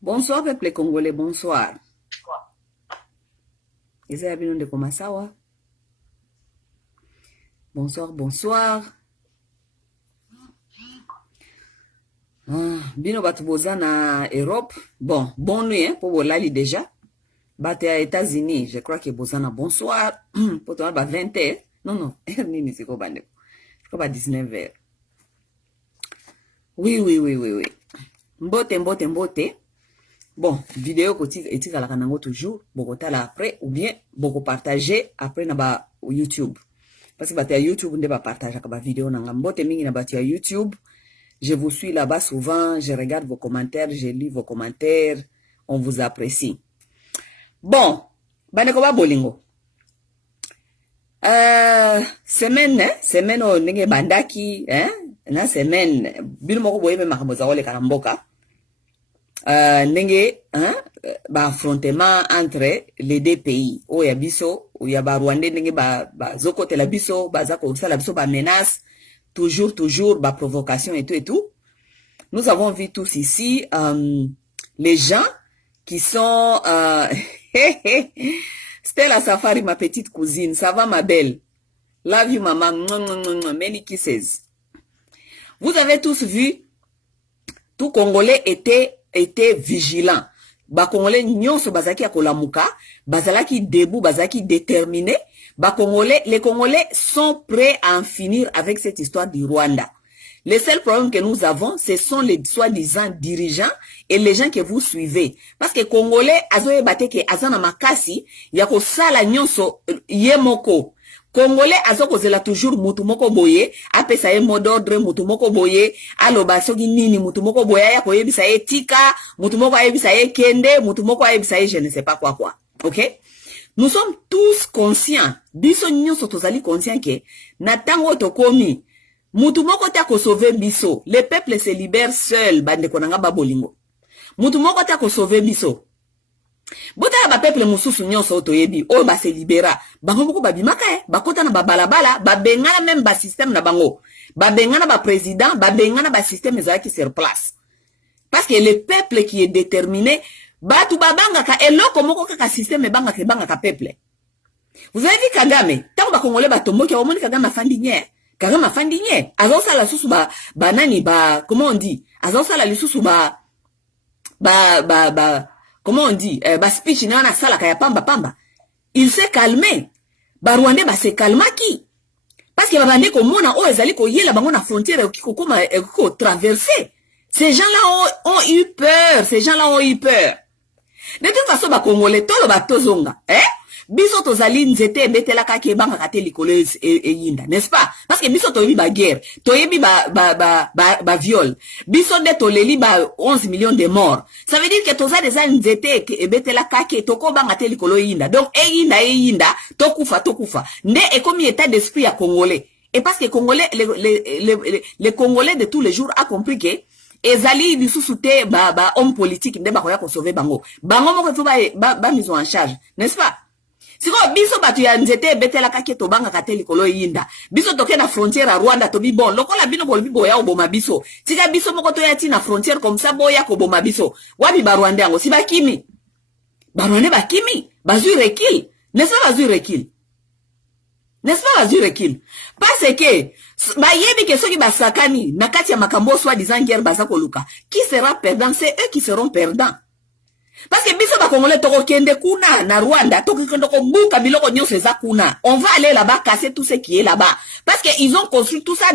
Bonsoir, peuple congolais, bonsoir. Eza bino de Komasawa. Bonsoir, bonsoir. Bino batu boza na Europe. Bon, bonne nuit, pour bolali déjà. Bate à États-Unis, je crois que boza na bonsoir. Pour toi, 20h. Non, nini c'est quoi, bande? C'est quoi, 19h. Oui. Mbote. Bon, vidéo koti etika la kanango toujours, bokota la après, ou bien boko partager après na ba YouTube. Parce que bate ya YouTube nde ba partager ka ba vidéo nanga mbote mingi na bate ya YouTube. Je vous suis là-bas souvent, je regarde vos commentaires, je lis vos commentaires, on vous apprécie. Bon, baneko ba bolingo. Semaine o nenge bandaki, na semaine, bino moko boye me makambo za ole karamboka. Ndenge affrontement entre les deux pays oya biso oya ba Rwanda ndenge ba zokote la biso bazako sala biso ba menace toujours ba provocation et tout. Nous avons vu tous ici les gens qui sont Stella Safari, ma petite cousine, ça va ma belle, love you maman, many kisses. Vous avez tous vu, tout Congolais était vigilant. Ba Congolais nyonso bazaki ya kolamuka, bazalaki debout, bazaki déterminé. Les Congolais sont prêts à en finir avec cette histoire du Rwanda. Le seul problème que nous avons, ce sont les soi-disant dirigeants et les gens que vous suivez. Parce que Congolais, azoye bateke azana makasi, yako sala nyonso yemoko. Congolais azoko zela toujours mutu moko boye, apesa ye mot d'ordre mutu moko boye, aloba soki nini mutu moko boye ya koyebisa ye tika, mutu moko ayebisa ye kende, mutu moko ayebisa ye je ne sais pas quoi. OK? Nous sommes tous conscients, biso nyonso tozali conscient que na tango tokomi mutu moko ta ko sauver biso, le peuple se libère seul bande konanga babolingo. Mutu moko ta ko sauver biso. Bota ba peuple mususu nyonso toyebi o ba se libéra bango moko babimaka bakota na babalabala babengana même ba système na bango babengana ba président babengana ba système ezalaki sur place parce que le peuple qui est déterminé batu babanga ka eloko moko kaka système banga ka peuple. Vous avez vu Kagame tango ba congolais batomboki au moni Kagame afandinye azosa la susu ba nani ba comment on dit azosa la lisusu ba comment on dit ba speech na sala ka ya pamba il s'est calmé ba Rwandais ba se calmaki parce que ba bande ko mona o ezali ko yela bango na frontière ko koma ko traverser. Ces gens-là ont eu peur, de toute façon ba congolais tolo ba tozonga biso tozali nzete betela ka ke banga ka likolo e yinda, n'est-ce pas? Parce que biso toyebi ba guerre, toyebi ba viol, biso de toleli ba 11 millions de morts. Ça veut dire que toza des nzete ke betela ka ke toko banga te likolo yinda. Donc e yinda tokufa nde ekomi état d'esprit ya congolais. Et parce que les Congolais de tous les jours a compris que ezali lisusu te ba homme politique nde ba koya ko sauver bango moko fo ba mise en charge, n'est-ce pas? Siko biso batu ya nzete betela kake to banga kateli kolo yinda biso toke na frontière à Rwanda to bi bon lokola bino bolbi boya oboma biso tika biso moko to yati na frontière comme ça boya ko boma biso wabi ba Rwanda yango si bakimi ba Rwanda bakimi bazui recul, n'est-ce pas? Bazui recul parce que ba yebi ke soki ba sakani na kati ya makambo soi-disant guerre baza koluka qui sera perdant? C'est eux qui seront perdants. Parce que biso ba congolais toko kende kuna na Rwanda toko kende ko buka biloko nyonso eza kuna, on va aller là-bas casser tout ce qui est là-bas parce que ils ont construit tout ça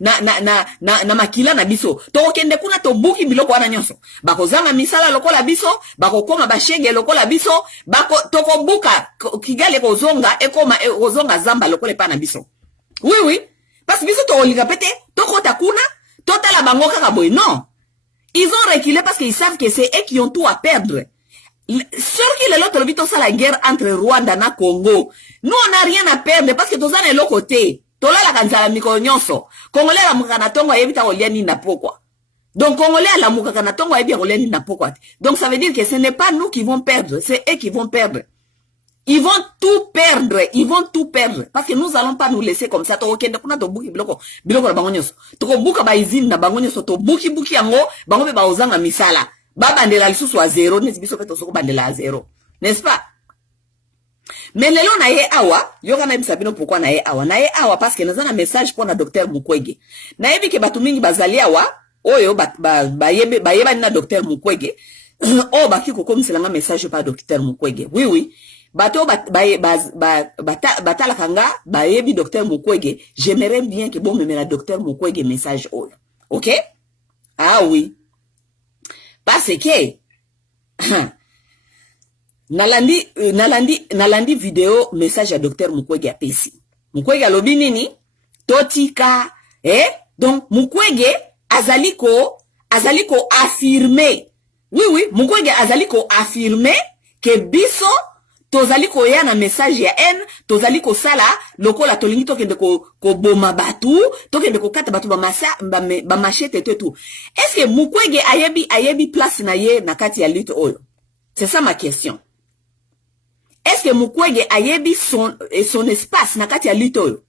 na makila na biso toko kende kuna to buki biloko wana nyonso bako zanga misala lokola biso bako koma ba shege lokola biso bako toko buka Kigali ko zonga ekoma ozonga zamba lokola pa na biso. Oui parce que biso to linga pete toko takuna totala bango kaka boy. Non, ils ont reculé parce qu'ils savent que c'est eux qui ont tout à perdre. Sur qui l'autre vite ça la guerre entre Rwanda na Congo. Nous on n'a rien à perdre parce que tous on est l'autre côté. Tola la kanzala miko nyonso. Congolais la mukana tongo yebita oliani na pokwa. Donc Congolais la mukana tongo yebita oliani na pokwa. Donc ça veut dire que ce n'est pas nous qui vont perdre, c'est eux qui vont perdre. Ils vont tout perdre. Parce que nous allons pas nous laisser comme ça. To kende kuna to buki biloko na bango nyonso. To buka ba izine na bango nyonso to buki yango bango be ba ozanga misala. babandela lisusu à zéro neti biso pe tosoko bandela à zéro, n'est-ce pas? Mais lelo na ye awa yoka na bisabino pourquoi na ye awa parce que naza na message pour na docteur Mukwege na yebi ke batu mingi bazali awa oyo bayeba na docteur Mukwege oh baki kokomisela nga message pa docteur Mukwege oui bato batala kanga bayebi docteur Mukwege. J'aimerais bien que bon me la docteur Mukwege message oyo, ok? Ah oui, parce que nalandi vidéo message à docteur Mukwege apesi. Mukwege alobi nini? Totika donc Mukwege azaliko affirmer. Oui, Mukwege azaliko affirmer que biso tozaliko ya na message ya en tozaliko sala lokola tolingi tokende ko boma batu tokende ko kata batu ba machete tout. Est-ce que Mukwege ayebi place na ye na kati ya lutte oyo? C'est ça ma question. Est-ce que Mukwege ayebi son espace na kati ya lutte oyo?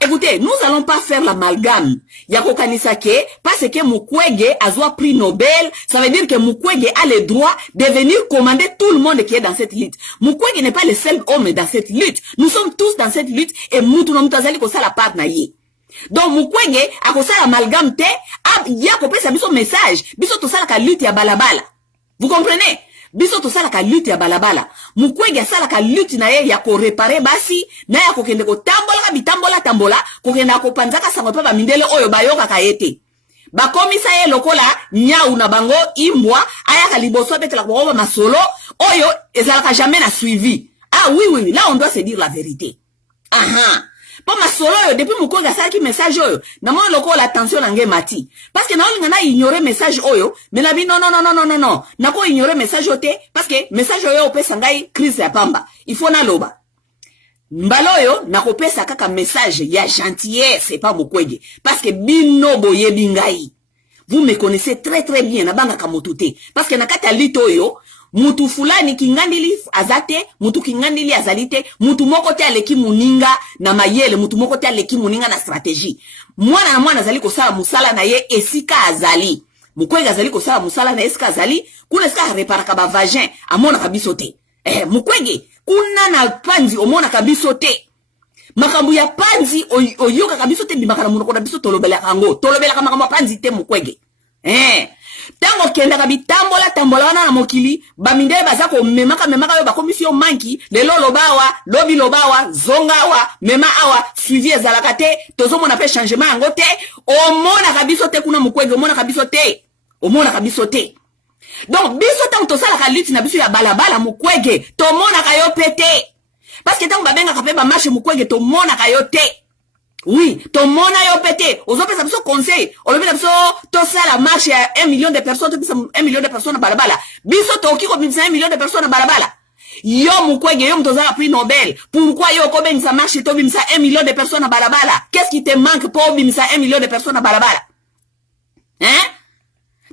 Écoutez, nous allons pas faire l'amalgame. Yako kanisa ke, parce que Mukwege a soit prix Nobel, ça veut dire que Mukwege a le droit de venir commander tout le monde qui est dans cette lutte. Mukwege n'est pas le seul homme dans cette lutte. Nous sommes tous dans cette lutte et mutu na mutazali ko sala part na ye. Donc Mukwege a ko sala amalgame te, yako pesa biso message, biso to sala ka lutte ya balabala. Vous comprenez? Biso to sala ka lutte ya balabala. Mukwege sala ka lutte na ye ya ko réparer basi, na ya ko kende ko tambola, ko kenda ko panzaka sango pa ba mindele oyo bayoka ka yete. Ba komisa ye lokola nyau na bango imbwa, aya ka liboso betela ko ba masolo, oyo ezalaka jamais na suivi. Ah oui, là on doit se dire la vérité. Pour ma solo depuis Mukwege sala ki message oyo na mo lokola attention na nge mati parce que na olinga na ignorer message oyo mais na bi non na ko ignorer message ote parce que message oyo opesa ngai crise ya pamba il faut na loba mbaloyo na ko pesa kaka message ya gentillesse c'est pas Mukwege parce que bino boye bingai vous me connaissez très bien na banga kamotute parce que na kata lito oyo mutu fulani kingandili azate, mutu kingandili azalite, mutu moko te aleki muninga na mayele, mutu moko te aleki muninga na stratégie. Mwana na mwana azali kosala musala na ye esika azali. Mukwege azali kosala musala na esika azali, kuna esika reparaka ba vagin, amona kabiso te. Mukwege, kuna na panzi omona kabiso te. Makambu ya panzi oyoka kabiso te bimaka na munoko na biso tolobela kango. Tolobela kama panzi te Mukwege. Tango kenda kabi tambola wana na mokili bamindele bazako memaka yo bakomisio manki lelo lobi lobawa zongawa mema awa suivi ezalaka te tozomona pe changement yango te omona kabiso te kuna Mukwege omona kabiso te donc biso tango tosala ka lutte na biso ya balabala Mukwege tomona ka yo pete parce que tango babenga ka pe ba marche Mukwege tomona ka yo te. Oui, ton mona yo pété. Aux autres, ça me conseil. On le met to sala marche à 1 million de personnes, 1 million de personnes à balabala. Biso toki ko 1 million de personnes à balabala. Yo Mukwege, yo mtoza prix Nobel. Pourquoi yo ko bimisa marche to bimisa 1 million de personnes à balabala? Qu'est-ce qui te manque pour bimisa 1 million de personnes à balabala?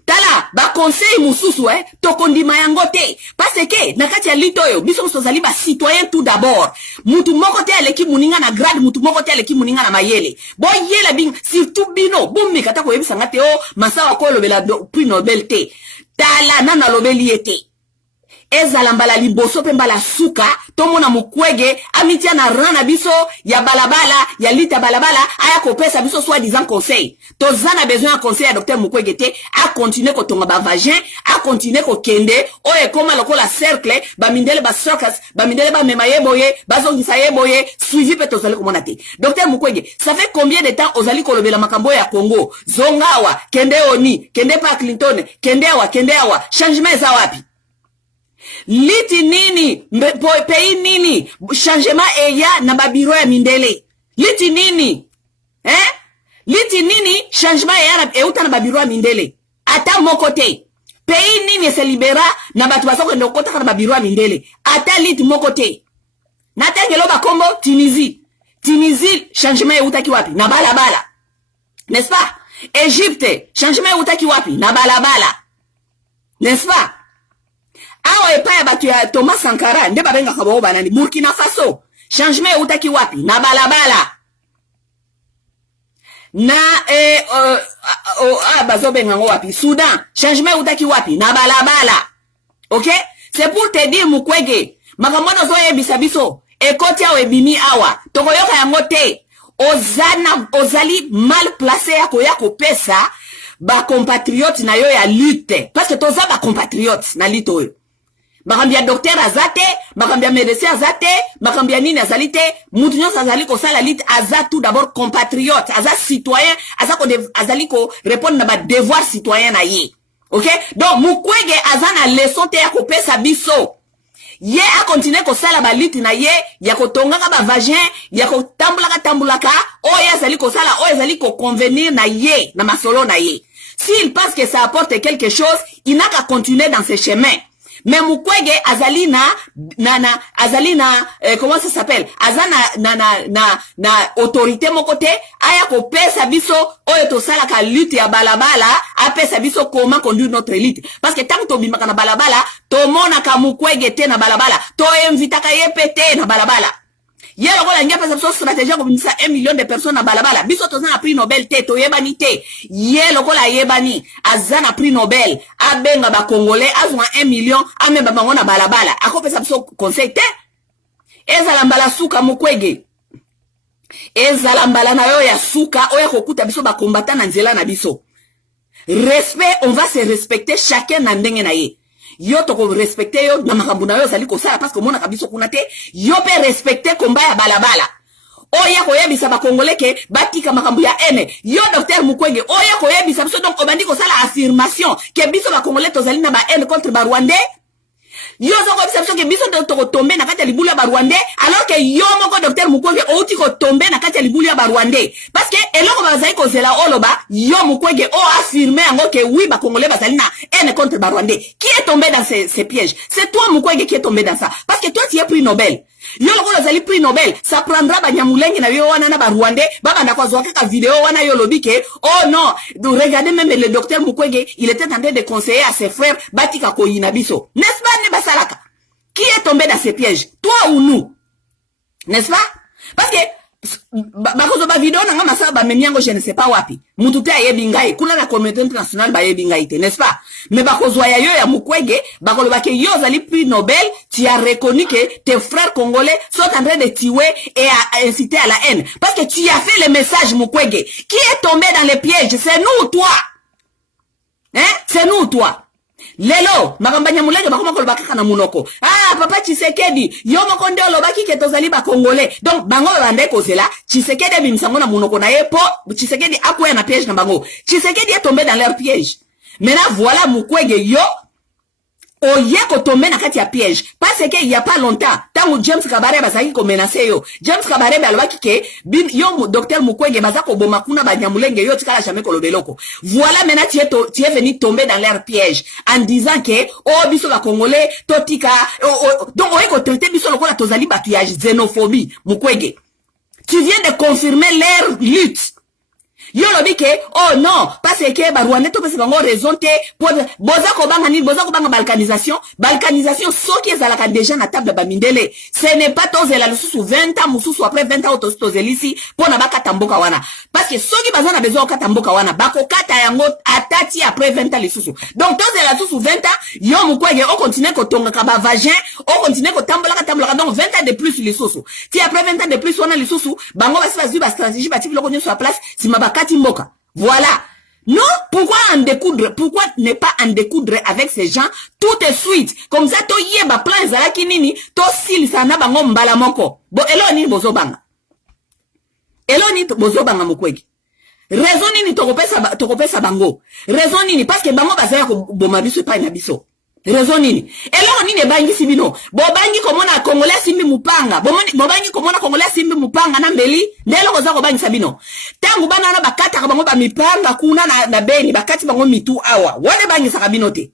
Tala, ba conseil mususu to kondima yango te parce que nakati ya lito yo biso tozali ba citoyen tout d'abord. Mutu moko te aleki muninga na grade, mutu moko te aleki muninga na mayele. Bo yele bing surtout bino bumi kata ko yebisa ngate masawa ko lobela prix Nobel te. Tala nana lobeli ete. Ezala mbala liboso pe mbala suka tomona Mukwege amitia na rana biso ya balabala ya lita balabala aya kopesa biso soit disant conseil tozana besoin de conseil à docteur Mukwege te a continuer ko tonga ba vagin a continuer ko kende oye koma lokola cercle ba mindele ba circus ba mindele ba memaye boye bazongisa ye boye suivi pe tozali komona te. Docteur Mukwege, ça fait combien de temps ozali kolobela makambo ya Congo zongawa kende oni kende pa Clinton kende awa changement za wapi? Liti nini pays nini changement eya na babiro ya mindele liti nini liti nini changement eya euta na babiro ya mindele ata moko te pays nini se libera na batu basoko ndokota na babiro ya mindele ata liti moko te natengelo ba kombo Tunisie changement euta ki wapi na balabala, n'est-ce pas? Égypte changement euta ki wapi na balabala, n'est-ce pas? Awa epa batu ya Thomas Sankara nde babenga kabao banani Burkina Faso changement utaki wapi na balabala. na bazobenga ngo wapi Soudan changement utaki wapi na balabala. OK, c'est pour te dire Mukwege makamona zoye bisabiso ekoti awe bimi awa tokoyoka yango te. Ozali mal placé yako pesa ba compatriotes na yo ya lutte parce que toza ba compatriotes na lutte oyo. Makambia docteur azate, makambia médecin azate, makambia nini azalite, mutu nyonso azali ko sala lutte aza tout d'abord compatriote, aza citoyen, azali ko répondre na ba devoir citoyen na ye. OK? Donc Mukwege aza na leçon te ya ko pesa biso. Ye a continuer ko sala ba lutte na ye, ya ko tongaka ba vagin, ya ko tambulaka, oya azali ko sala, oya azali ko convenir na ye, na masolo na ye. S'il pense que ça apporte quelque chose, il n'a qu'à continuer dans ses chemins. Mais Mukwege azali na comment ça s'appelle, azana na autorité mon côté aya ko pesa biso oyo to sala ka lutte ya balabala a pesa biso comment conduire notre lutte parce que tant to bimaka na balabala to mona ka Mukwege te na balabala to invita ka yepete na balabala. Yelo ko la ngia pesa biso stratégie ko bimisa 1 million de personnes na balabala biso to na prix Nobel te to yebani te. Yelo ko la yebani azana prix Nobel abenga ba congolais azwa 1 million ameba bango na balabala ako pesa biso conseil te. Ezala mbala suka Mukwege, ezala mbala na yo ya suka oya kokuta biso ba combattant na nzela na biso. Respect, on va se respecter chacun na ndenge na ye. Yo toko respecter yo na makambo na yo zali ko sala parce que mona kabiso kuna te yo pe respecter komba ya balabala. Oya koyebisa ba congolais ke batika makambo ya ene yo docteur Mukwege oya koyebisa biso donc obandi ko sala affirmation ke biso ba congolais tozali na ba ene contre ba rwandais. Yo zoko biso ke biso toko tomber na kati ya libulu ya ba rwandais alors que yo moko docteur Mukwege outi ko tomber na kati ya libulu ya ba rwandais parce que eloko bazali ko zela oloba yo Mukwege o affirmer ngo ke oui ba congolais bazali na ene contre ba rwandais. Qui est tombé dans ces pièges? C'est toi Mukwege qui est tombé dans ça parce que toi tu es prix Nobel. Yo loko azali prix Nobel ça prendra ba nyamulenge na yo wana na ba rwandais baba na kwa ka vidéo wana yo lobike oh non regardez même le docteur Mukwege il était en train de conseiller à ses frères batika ko yinabiso n'est-ce pas ne basalaka. Qui est tombé dans ces pièges, toi ou nous? N'est-ce pas? Parce que bakozo ba vidéo na ngama sa ba memiango je ne sais pas wapi mutu te ayebi ngai kuna na communauté internationale ba yebi ngai te, n'est-ce pas? Mais bakozo ya yo ya Mukwege bakolo ba ke yo zali prix Nobel, tu as reconnu que tes frères congolais sont en train de tuer et à inciter à la haine parce que tu as fait le message Mukwege. Qui est tombé dans les pièges? C'est nous ou toi? Hein? C'est nous ou toi? Lelo makambanya mulenge bakoma ko bakaka na munoko papa Tshisekedi yo moko ndio lobaki ke tozali ba congolais donc bango bande ko zela Tshisekedi bimisango na munoko na yepo Tshisekedi akoya na piège na bango. Tshisekedi est tombé dans leur piège. Maintenant voilà Mukwege yo oye ko tomber na kati ya piège parce que il y a pas longtemps tangu James Kabarebe bazaki ko menacer yo James Kabarebe alobaki ke yo docteur Mukwege bazako boma kuna ba nyamulenge yo tikala jamais ko lobeloko. Voilà maintenant tu es venu tomber dans leur piège en disant que oh biso ba congolais totika donc oye ko traiter biso lokola tozali batu ya xénophobie. Mukwege, tu viens de confirmer leur lutte. Yo lobike oh non parce que ba Rwanda to pesa bango raison te pour boza ko banga ni boza ko banga balkanisation soki ezalaka déjà na table ba mindele ce n'est pas tozela lususu 20 ans mususu après 20 ans tozelisi pona bakata mboka wana parce que soki bazana besoin okata mboka wana bako kata yango atati après 20 ans lususu donc tozela lususu 20 ans yo Mukwege o continue ko tonga ka ba vagin o continue ko tambola donc 20 ans de plus lususu ti après 20 ans de plus wana lususu bango basi ba stratégie ba tibilo ko nyo sur place si mabaka Timboka. Voilà. Non, pourquoi en découdre? Pourquoi ne pas en découdre avec ces gens tout de suite? Comme ça, to yeba plan zalaki nini, to sil sana bango mbala moko. Bo elo ni bozo banga. Elo ni bozo banga Mukwege. Raison nini tokopesa bango. Raison nini parce que bango bazaya ko boma biso pa na biso. Raison nini? Elo nini bangi sibino. Bo bangi komona Congolais simbi mupanga. Bo bangi komona Congolais simbi mupanga na mbeli. Ndelo ko zako bangi sabino. Tangu bana na bakata bango ba mipanga kuna na beni bakati bango mitu awa. Wane bangi sakabino te.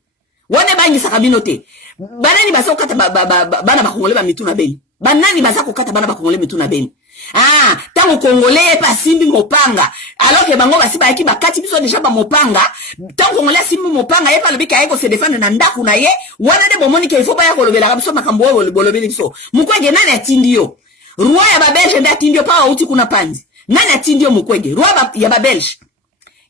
Wane bangi sakabino te. Banani basako kata bana ba Congolais ba mitu na beni. Banani basako kata bana ba Congolais mitu na beni. Tangu Congolais pa simbi mopanga alors que bango basi ba yaki bakati biso déjà ba mopanga tangu Congolais simbi mopanga yepa lobika yeko se défendre na ndaku na ye wana de bomoni ke il faut pas yako lobela biso makambo bolobeli biso Mukwege nani atindi yo roi ya ba Belge nda atindi yo pa uti kuna panzi nani atindi Mukwege roi ya ba Belge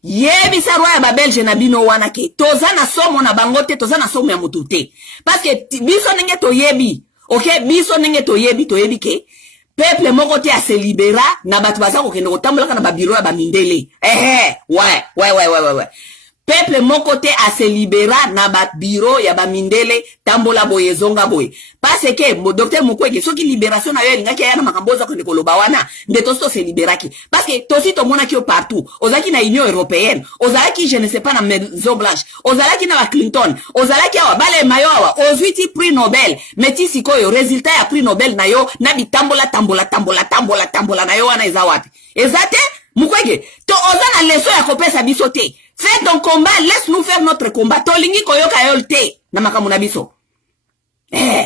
yebisa roi ya ba Belge na bino wana ke toza na somo na bangote toza na somo ya mutu te parce que biso ndenge toyebi OK biso ndenge toyebi ke peuple moko te a se libéra na bato baza kokende kotambolaka na ba bureau ya ba mindele ouais peuple moko te a se libéra na ba bureau ya ba mindele tambola boye zonga boye parce que docteur Mukwege soki libération na yo elingaki ya na makambo za kende koloba wana nde tosto se libéraki parce que tosi tomona ki partout ozaki na Union européenne ozalaki je ne sais pas na Maison Blanche ozalaki na ba Clinton ozalaki awa bale mayo awa ozwiti prix Nobel meti sikoyo résultat ya prix Nobel na yo na bitambola tambola na yo wana eza wapi ezate Mukwege to oza na leso ya kopesa biso te. Fais ton combat, laisse-nous faire notre combat. Tolingi koyoka yolte na makambo na biso.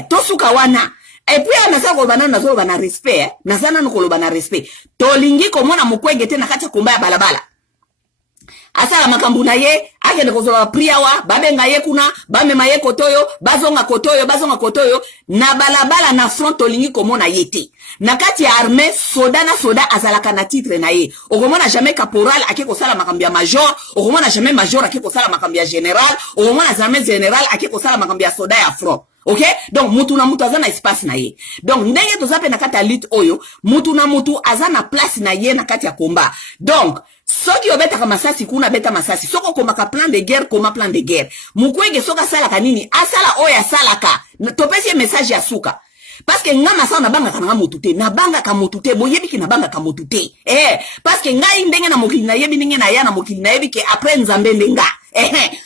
Tosuka wana. Et puis anasa ko banana zo bana respect, nasana no koloba na respect. Tolingi komona Mukwege te na kati ya combat ya balabala. Asala makambo na ye, akende kozoba priawa, babenga ye kuna, bamema ye kotoyo, bazonga kotoyo, na balabala na front tolingi komona yete. Na kati ya armée soda azalaka na titre na ye. Okomona jamais caporal ake kosala makambo ya major, okomona jamais major ake kosala makambo ya général, okomona jamais général ake kosala makambo ya soda ya front. OK? Donc mutu na mutu azana espace na ye. Donc ndenge tozape na kati ya lutte oyo, mutu na mutu azana place na ye na kati ya combat. Donc soki obetaka masasi kuna beta masasi soko komaka plan de guerre koma plan de guerre Mukwege soka salaka nini asala oya salaka topesi message ya suka parce que nga masana na banga kana motute na banga ka motute boyebi ki na banga ka motute parce que ngai ndenge na mokili na yebi ndenge na ya na mokili na yebi ke après nzambe ndenga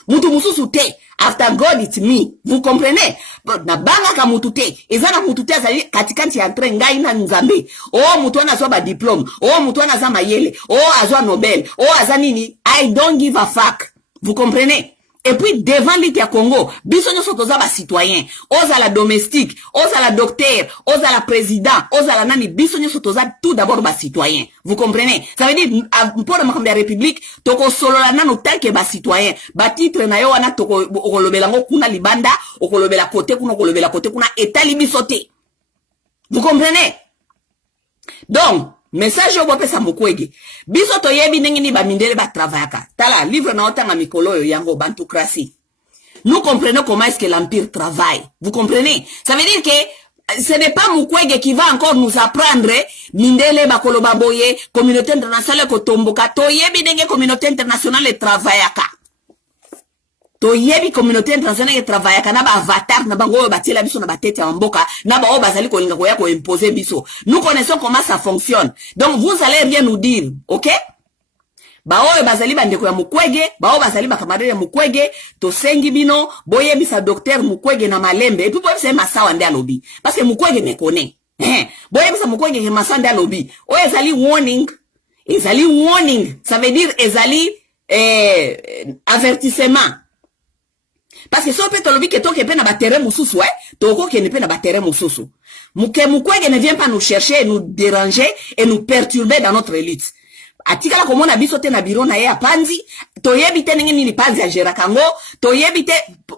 mutu mususu te after God it's me vous comprenez na banga ka motute ezana motute azali katikati ya entre ngai na nzambe mutu ana zo ba diplôme mutu ana za mayele azwa Nobel aza nini I don't give a fuck vous comprenez. Et puis devant l'île ya Congo biso nyoso toza ba citoyen ozala domestique ozala docteur ozala président ozala nani biso nyoso toza tout d'abord ba citoyen vous comprenez ça veut dire pour la makambo ya république toko solola nano tanke ba citoyen ba titre na yo wana toko okolobela ngo kuna libanda okolobela côté kuna etali biso te vous comprenez. Donc message yo bopesa Mukwege biso toyebi ndenge ni ba mindele ba travaillaka tala livre na otanga mikolo yo yango bantocratie nous comprenons comment est-ce que l'empire travaille vous comprenez ça veut dire que ce n'est pas Mukwege qui va encore nous apprendre mindele ba koloba boye communauté internationale ko tomboka toyebi ndenge communauté internationale travaillaka toyebi communauté internationale travaillaka na ba avatar na bango batela biso na batete ya mboka na ba bazali ko linga ko ya ko imposer biso nous connaissons comment ça fonctionne donc vous allez bien nous dire OK ba bazali bandeko ya Mukwege ba bazali ba camarade ya Mukwege to sengi bino boyebisa docteur Mukwege na malembe et puis boyebisa masawa nde alobi parce que Mukwege me connaît boyebisa Mukwege ke masawa nde alobi ezali warning ça veut dire ezali avertissement. Parce que si on peut te le dire que toi qui es na battere mususu, toi qui n'est pas na battere mususu. Mukwege ne vient pas nous chercher, nous déranger et nous perturber dans notre lutte. Atikala komona biso te na biro na ye apanzi, toyebi te nini ni panzi ya jerakango, toyebi te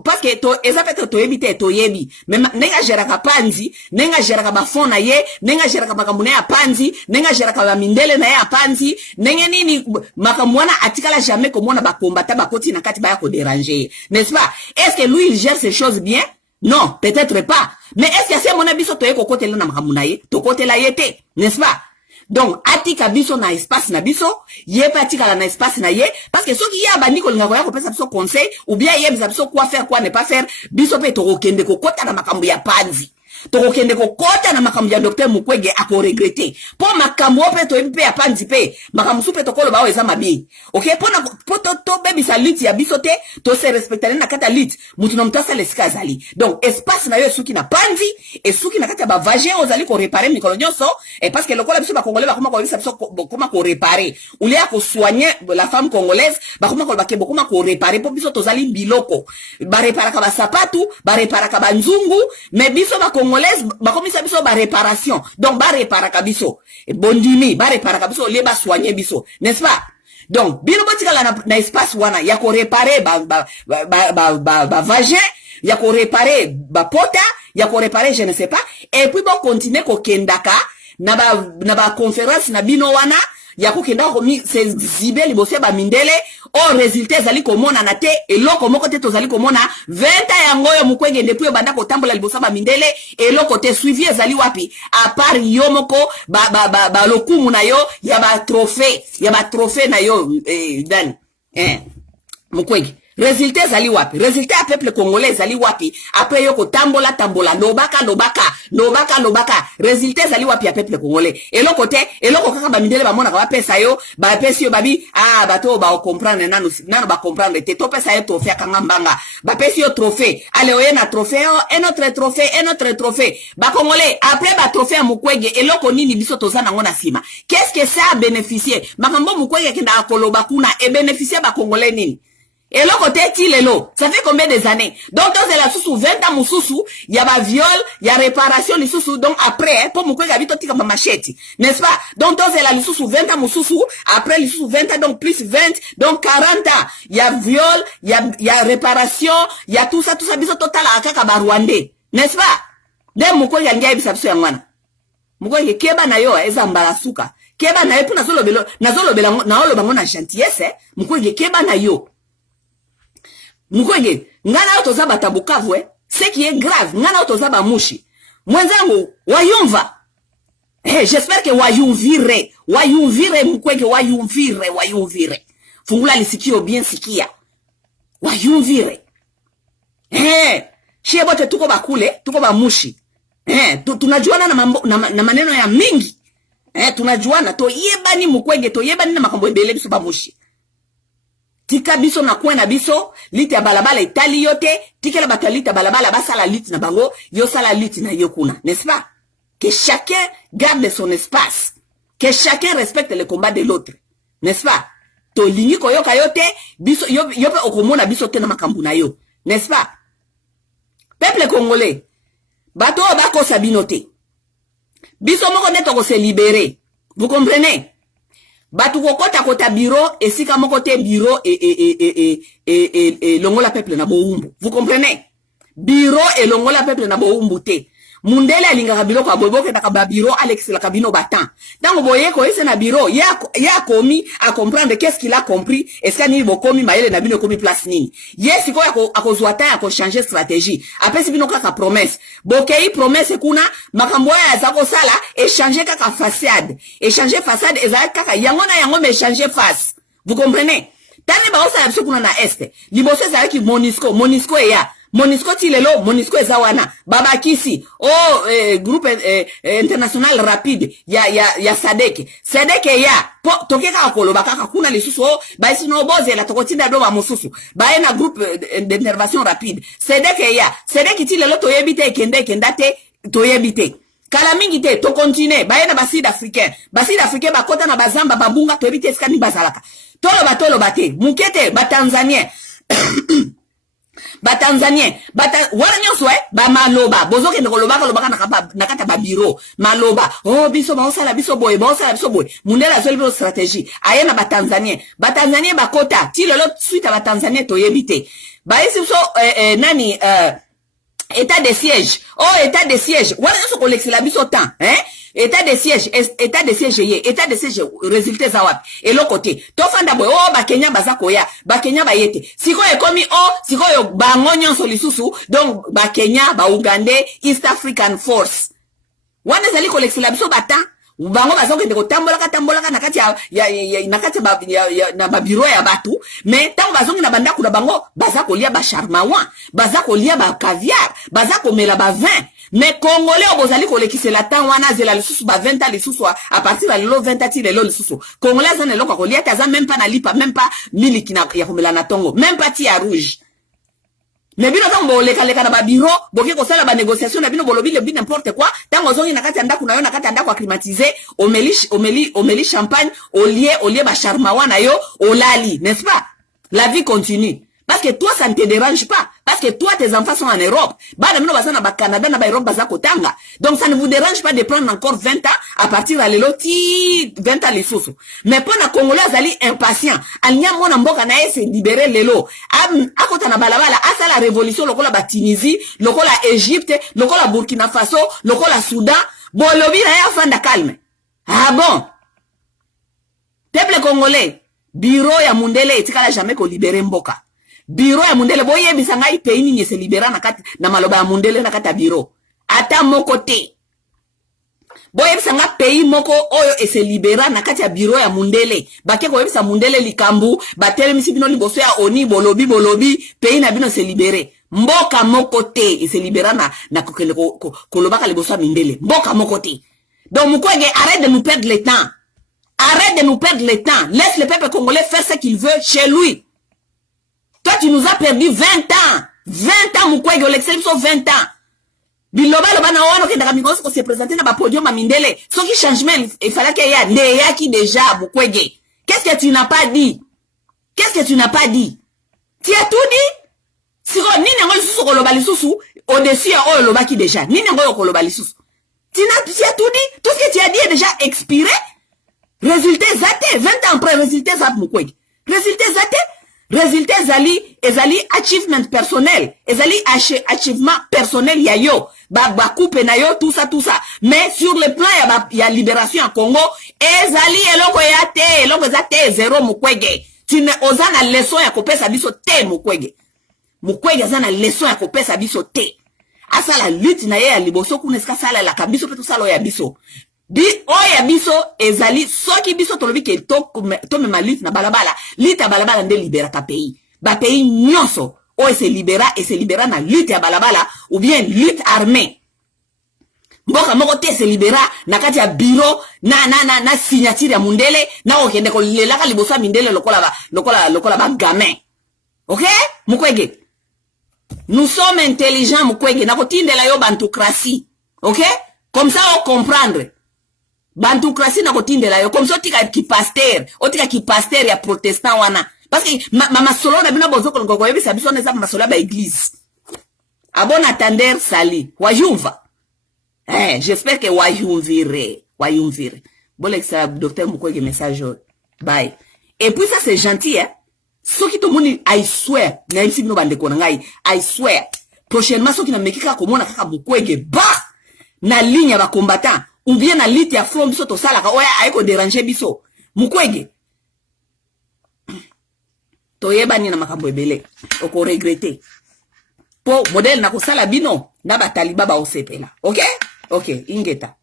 parce que to ezapete toyebi te toyebi. Mais nenga jeraka panzi, nenga jeraka bafon na ye, nenga jeraka makamune ya panzi, nenga jeraka ba mindele na ye apanzi, nenga nini makamwana atikala jamais komona ba combattre ba koti na kati ba ya ko déranger. N'est-ce pas? Est-ce que lui il gère ces choses bien? Non, peut-être pas. Mais est-ce que c'est mon abiso to ye ko kote na makamuna ye, to kote la yete, n'est-ce pas? Donc atika biso na espace na biso ye patika na espace na ye parce que soki ya bandi ko linga ko ya ko pesa biso conseil ou bien ye biso quoi faire quoi ne pas faire biso pe to kokende ko kota na makambo ya panzi to kokende ko kota na makambo ya docteur Mukwege ako regretter po makambo pe to pe ya panzi pe makambo su pe to kolo ba o eza mabi OK po na po to baby sa lutte ya biso te to se respecter na kata lutte mutu na mtasa lesika zali donc espace na yo suki na panzi et suki na kata ba vagin ozali ko réparer mikolo nyonso et parce que lokola biso ba congolais ba koma ko bisa biso koma ko réparer ou liya ko soigner la femme congolaise ba koma ko ba ke koma ko réparer po biso tozali biloko ba réparer ka ba sapatu ba réparer ka ba nzungu mais biso ba congolaise ba komisa biso ba réparation donc ba réparer ka biso et bondimi ba réparer ka biso le ba soigner biso n'est-ce pas. Donc bino botika na espace wana ya ko réparer ba vagin ya ko réparer ba pota ya ko réparer je ne sais pas et puis bon continuer ko kendaka na ba conférence na bino wana yako kenda komi se zibe liboso ba mindele o résultat zali komona na te eloko moko te tozali komona 20 yango yo mukwege depuis banda ko tambola liboso ba mindele eloko te suivi ezali wapi à part yo moko ba lokumu na yo ya ba trophée na yo dani mukwege résultat zali wapi résultat ya peuple congolais zali wapi après yo ko tambola lobaka résultat zali wapi ya peuple congolais eloko te eloko kaka ba mindele ba mona ka pesa yo ba pesi yo babi bato ba comprendre nano ba comprendre te to pesa yo trophée kanga mbanga ba pesi yo trophée ale oye na trophée un autre trophée ba congolais après ba trophée ya mukwege eloko nini biso tozana ngona sima qu'est-ce que ça a bénéficié makambo mukwege kenda akoloba kuna e bénéficier ba congolais nini et le côté tilelo, ça fait combien des années? Donc, dans la sous 20 ans, sous, il y a ma viol, il y a réparation, les sous, donc après, pour mon collègue habite comme machette, n'est-ce pas? Donc, dans la sous 20 ans, sous, après les sous 20 ans, donc plus 20, donc 40 ans, il y a viol, il y a réparation, il y a tout ça, biso total à kaka barwande, n'est-ce pas? De mon collègue ngai bisabso yangwana. Mon collègue keba na yo, ezambala suka. Keba na yo, pour na olobango na gentillesse, mon collègue keba na yo. Mukwege, ngana otoza batabukavu ce qui est grave, ngana otoza ba mushi. Mwenzangu, wayumva. J'espère que wayumvire mukwege, wayumvire. Fungula lisikio bien sikia. Wayumvire. Shie bote tuko bakule, tuko ba mushi. Tunajuana na maneno ya mingi. Tunajuana, toyebani mukwege, toyebani na makambo ebele biso ba mushi. Tika biso na kwena biso, liti ya balabala itali yote, tikela bata liti ya balabala basa la liti na bango, yo sala liti na yokuna, n'est-ce pas? Que chacun garde son espace, que chacun respecte le combat de l'autre, n'est-ce pas? To lingi koyoka yote, biso, yope okomona biso te na makambu na yo, n'est-ce pas? Peuple congolais, bato bako sabinote, biso moko neto ko se libérer, vous comprenez? Batu kokota kota bureau esika moko te bureau et longola peuple na boumbu. Vous comprenez? Bureau et longola peuple na boumbu te. Mundele alinga kabilo kwa boboke na kaba bureau Alex la kabino batan. Tango boye ko ese na bureau ya komi à comprendre qu'est-ce qu'il a compris est-ce qu'il bo komi maele na bino komi place nini. Yes ko akozwata ya ko changer stratégie. Après si bino kaka promesse. Bokei promesse kuna makambo ya zako sala échanger kaka façade. Échanger façade ezala kaka yango me changer face. Vous comprenez? Tane ba osa biso kuna na este. Liboso za ki Monisco ya Monisco tilelo, Monisco ezawana, Baba Kisi, groupe international rapide, ya Sadek ya, tokeka akoloba kaka kuna lisusu, ba isi no boze la tokotinda do ba mosusu, ba ena groupe d'intervention rapide, Sadek tilelo toyebite kendate, toyebite. Kala mingi te, to continue, ba ena basid africain ba kota na bazamba babunga toyebite skani bazalaka. Tolo bate, mukete, ba Tanzanien, Tanzanien, wala nyonso maloba bozo ke ndoloba na kata ba bureau maloba biso ba osala biso boy mundela zoli bo stratégie ayena ba Tanzanien bakota ti lelo suite ba Tanzanien to yebite ba isi so nani état de siège wala nyonso ko lexela biso temps état de siège résultat za wapi eloko te to fanda boy ba Kenya bazakoya ba Kenya bayete siko ekomi siko yo bango nyonso lisusu donc ba Kenya ba Uganda East African Force wana zali kolexela biso bata bango bazokende kotambola na kati na ba bureau ya batu mais tango bazongi na bandako na bango bazakolia ba charmawan bazakolia ba caviar bazakomela ba vin. Mais Congolais obozali kolekisela tan wana zela lisusu ba 20 ans lisusu à partir de lo 20 ans ti lelo lisusu Congolais zane loko kolia kaza même pas na lipa même pas miliki na ya komela na tongo même pas ti ya rouge. Mais bino tango leka na ba bureau boke ko sala ba négociation na bino bolobi le bin n'importe quoi tango zongi na kati ndako na yo na kati ndako acclimatisé omeli champagne au lieu ba charmawa na yo olali, n'est-ce pas? La vie continue. Parce que toi, ça ne te dérange pas. Parce que toi, tes enfants sont en Europe. Canada, na Europe, kotanga. Donc, ça ne vous dérange pas de prendre encore 20 ans à partir de l'autre 20 ans les sous. Mais pour les Congolais, ils sont impatients. Anya mona mboka na se libérer lelo. Akota na balabala, asa la révolution, lokola ba Tunisie, lokola Égypte, lokola Burkina Faso, lokola Soudan. Bolobi na ya fanda calme. Ah bon? Peuple congolais, bureau ya mundele etikala jamais ko libérer mboka. Bureau ya mundele boye bisanga i pays ni se libérer na maloba ya mundele na kata bureau. Ata moko te. Boye bisanga pays moko oyo ese libérer na kata bureau ya mundele. Bake ko yebisa mundele likambu, batelemisi bino liboso ya oni bolobi, pays na bino se libérer. Mboka moko te ese libérer na kokele kolobaka liboso ya mindele. Mboka moko te. Donc Mukwege, arrête de nous perdre le temps. Arrête de nous perdre le temps. Laisse le peuple congolais faire ce qu'il veut chez lui. Toi, tu nous as perdu 20 ans. 20 ans, Mukwege, l'exception 20 ans. Biloba, loba, na wano, ke dakamikos, ko se présenter na ba podium à Mindele. Ce qui changement, il fallait qu'il y ait Ndeya qui déjà, Mukwege. Qu'est-ce que tu n'as pas dit? Qu'est-ce que tu n'as pas dit? Tu as tout dit? Si on ni n'engo lisusu koloba lisusu, au-dessus ya oyo loba qui déjà. Ni n'engo koloba lisusu. Tu as tout dit? Tout ce que tu as dit est déjà expiré? Résultat zate, 20 ans après, résultat zate Mukwege. Résultat zate, résultat ezali achievement personnel. Ezali achievement personnel ya yo. Ba coupe na yo, tout ça. Mais sur le plan ya libération en Congo, ezali eloko ya te, eloko zate zéro Mukwege. Tu ne osa na leçon ya kopesa biso te Mukwege. Mukwege osa na leçon ya kopesa biso te. Asa la lutte na ye ya liboso kuneska sala la kabiso pe tout sala ya biso. Oya biso ezali soki biso tolobi ke to mema lutte na balabala lutte ya balabala nde libera ka pays ba pays nyonso o se libera na lutte ya balabala ou bien lutte armée mboka moko te se libera na kati ya bureau na signature ya mundele na okende ko lelaka liboso ya mindele lokola ba gamin. OK Mukwege, nous sommes intelligents Mukwege na kotindela yo bantocratie. OK, comme ça on comprendre bantocratie na kotindela yo comme ça tika ki pasteur ya protestant wana parce que mama solo na bino bozo ko yebisa biso na za masolo ba église abon attendre sali wajumva j'espère que wajumvire bon ça docteur Mukwege message bye. Et puis ça c'est gentil soki to moni I swear na isi bino bande ko ngai I swear prochainement soki na mekika ko mona kaka Mukwege ba na ligne ba combattant ou bien na lit ya front biso to sala ka oya ayiko déranger biso Mukwege to yeba ni na makambo ebele oko regretter po modèle na ko sala bino na ba taliba ba osepela. OK ingeta